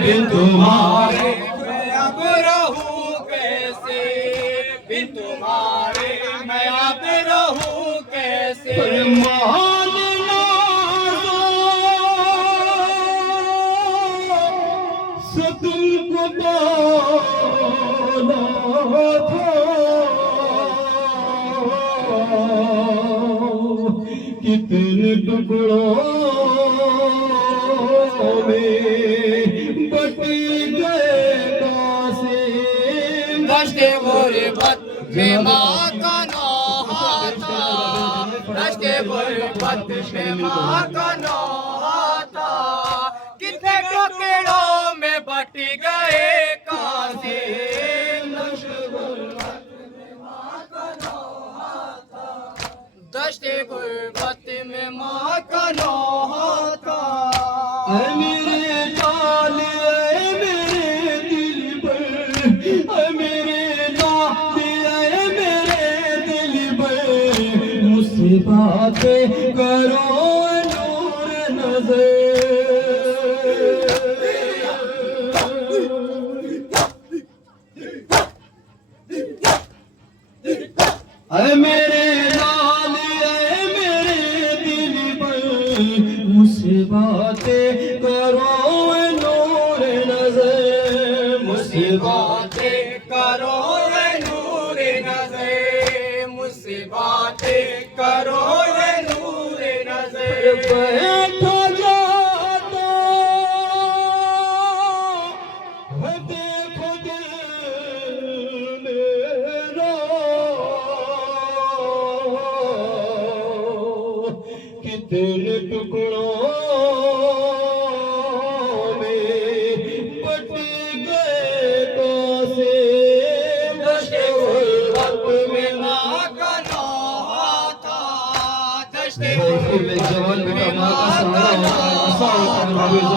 बिन तुम्हारे मैं अब रहूं कैसे, बिन तुम्हारे मैं अब रहूं कैसे। फरमान नाज़ो से तुमको पाना था, कितने टुकड़ों में बट गए कासिम। दश्ते गुरबत में माँ का नौहा था, दश्ते गुरबत में माँ का नौहा था, कितने टुकड़ों में बट गए कासिम। दश्ते गुरबत में माँ का नौहा था। ऐ मेरे लाल, ऐ मेरे दिल पर, ऐ मेरे लाल, ऐ मेरे दिल पर, मुझसे बातें करो नूर नजर। ऐ मेरे लाल, ऐ मेरे दिल पर, मुझसे बातें करो नूर नजर। मुझसे बातें करो ये नूर नज़र, मुझसे बातें करो ये नूर नज़र। बैठा जाता है देखो दिल मेरा, कितने टुकड़ों में बट गए कासिम। दश्ते गुरबत में माँ का नौहा था, दश्ते जवान बेटा माँ का सहारा होता है, ऐसा होता है हाफिज़।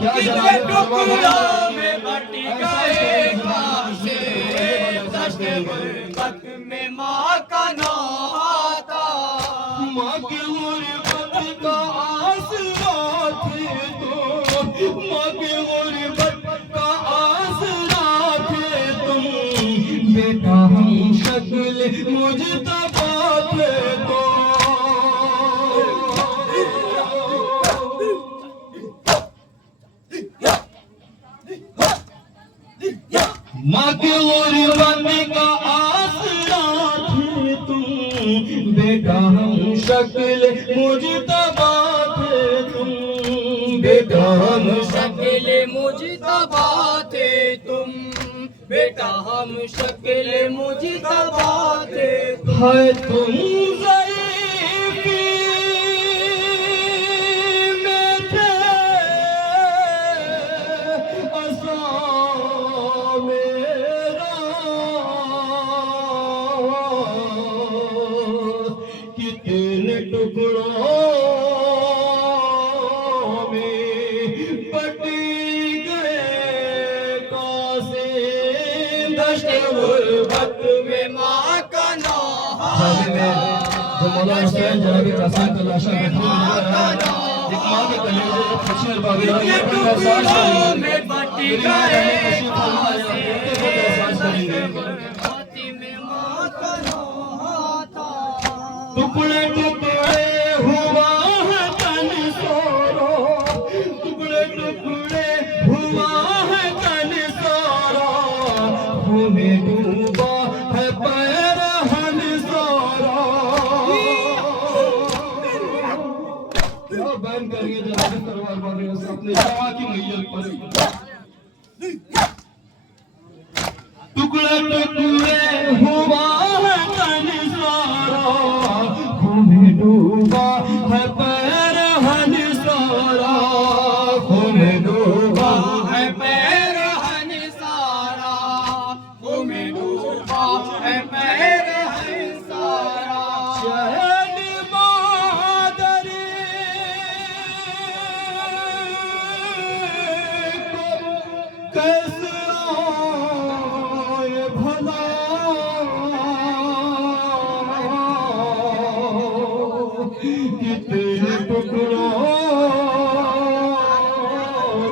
क्या कितने जनाब टुकड़ों में बट गए कासिम। दश्ते गुरबत में माँ का नौहा था। माँ की गुरबत का आसरा थे तुम, माँ की गुरबत का आसरा थे तुम, बेटा हम शक्ल मुजतबा थे तुम। माँ के गुरबत का आसरा थे तुम, बेटा हम शक्ल मुजतबा थे तुम, बेटा हम शक्ल मुजतबा थे तुम, बेटा हम शक्ल मुजतबा थे तुम। है तुम ज़रीफ़ी में थे असा मेरा, कितने टुकड़ों में बट गए कासिम। दश्ते गुरबत में माँ का नौहा था, जो मौला हुसैन जनाब कासिम का लाशा एक माँ के कलेजे खुशी और बागीरा कितने टुकड़ों में बट गए कासिम। गुरबत में माँ का नौहा था। टुकड़े टुकड़े हुआ है तन सोरो, टुकड़े टुकड़े हुआ है तन सोरो, हमें डूबा है पैर हन सोरो। क्या बैन करेंगे जनाब सरवार बाबरी अपने जवा की मैयत पर। टुकड़े टुकड़े हुआ है तन सारा, हमें डूबा है पैर हन सारा, हमें डूबा है पैर हन सारा, हमें डूबा है पैर हन सारा। शहन मादरी को कैसे आए भला, कितने टुकड़ों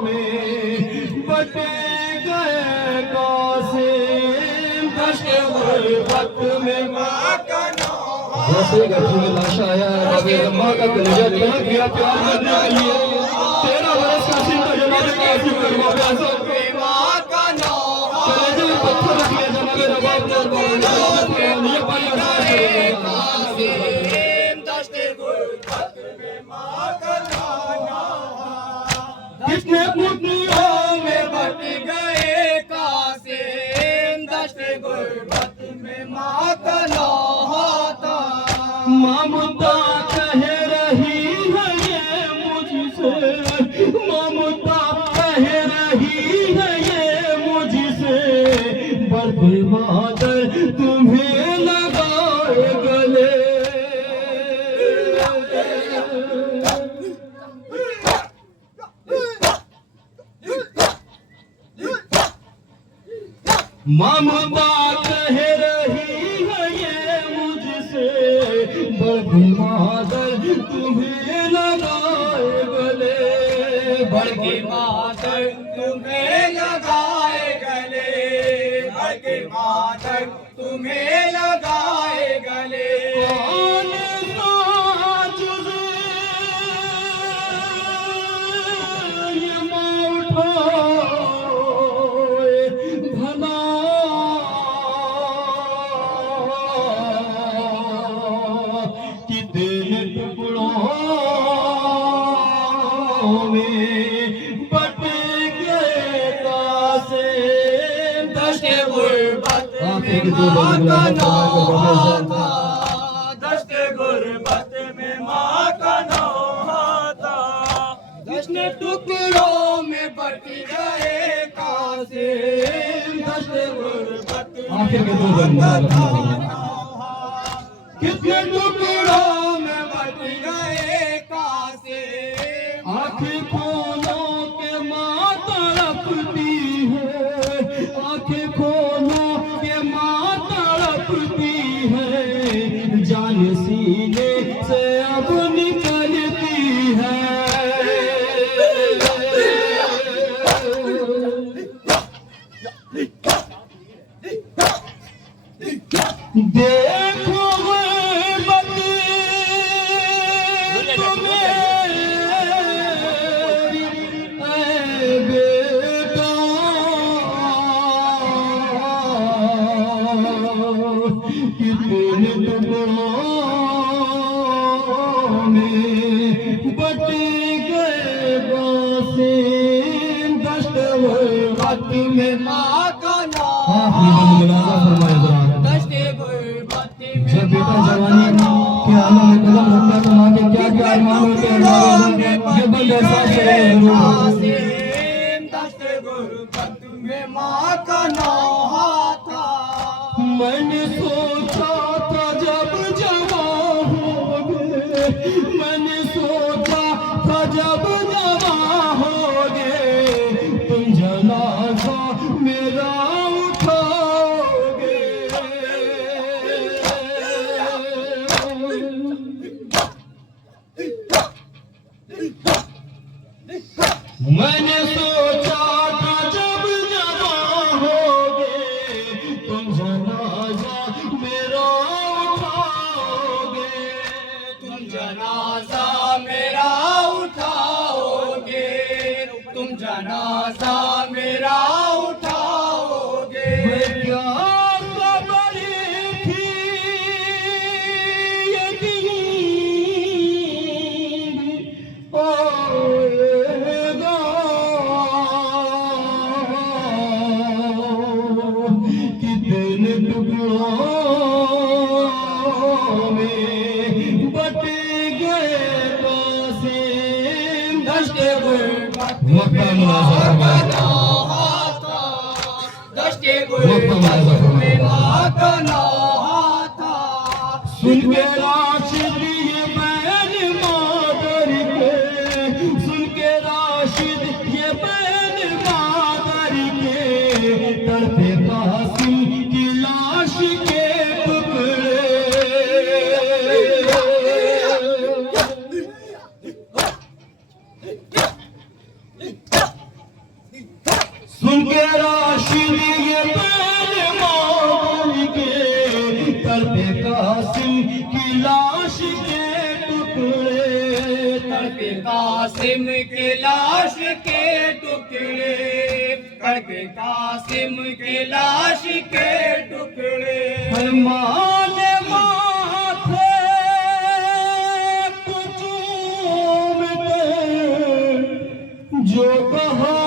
में गुर्बत में माँ का नौहा जैसे गठरी में लाशा आया है बाबे अम्मा का कलेजा तड़प गया प्यार करने के लिए 13 बरस का सिंह जनाबे कासिम करवा आजम में माँ का नौहा कलेजे में पत्थर रख लिया जनाबे रबाब ने बाबा ये पानी कासिम दश्ते गुर्बत में माँ का नौहा कितने पुतलियों में बट गए कासिम दश्ते गुर्बत में माँ का नौहा था ममता कह रही है ये मुझसे ममता कह रही है ये मुझसे बर्बाद तुम्हें लगाए गले ममता कह रही है ये मुझसे बर्बाद तुम्हें लगाए गले बड़के मातर तुम्हें लगाए गले बड़के मातर तुम्हें लगाए गले कौन साजुज़ ये उठाए भला कितने टुकड़ों में बट गए कासिम दश्ते गुर्बत आखिर में की दो माँ का नौहा बात था दश्ते गुर्बत में माँ का नौहा था दश्ते टुकड़ों में बट गए कासिम दश्ते गुर्बत आखिर के में दो माँ का बंदा नौहा कितने टुकड़ों में बट गए कासिम आँखें खोलो के माँ तड़पती है आँखें खोलो के माँ तड़पती है जान सीने से अब निकलती है देखो गुर्बत कितने टुकड़ों में बट गए कासिम दश्त गुर्बत में माँ का आखिरी बंद मुलाजा फरमाए जरा दश्ते गुर्बत में जब बेटा जवानी के आलम में कदम रखता है तो माँ के क्या क्या अरमान होते हैं ये बंद एहसास करेगा कासिम दश्ते गुर्बत में माँ का नौहा था मैंने सोचा था जब जवान होगे मैंने सोचा था जब जवान होगे तुम जनाजा मेरा उठाओगे मैंने सोचा था जब जवान होगे तुम जनाजा मेरा उठाओगे तुम जनाजा मेरा उठाओगे तुम जनाजा मेरा उठाओगे क्या खबर थी यकीन होएगा कितने टुकड़ों में बट गए कासिम दश्ते गुर्बत मक्का मुनाज़ा नौहा था दश्ते गुर्बत में माँ का नौहा था सुन के राशिद ये बैन मादर के सुन के राशिद ये बैन मादर के तड़पे कासिम की लाश के टुकड़े सुन के राशिद ये बैन मादर के कासिम के लाश के टुकड़े, करके कासिम के लाश के टुकड़े। मान माथे कुछ जो कहा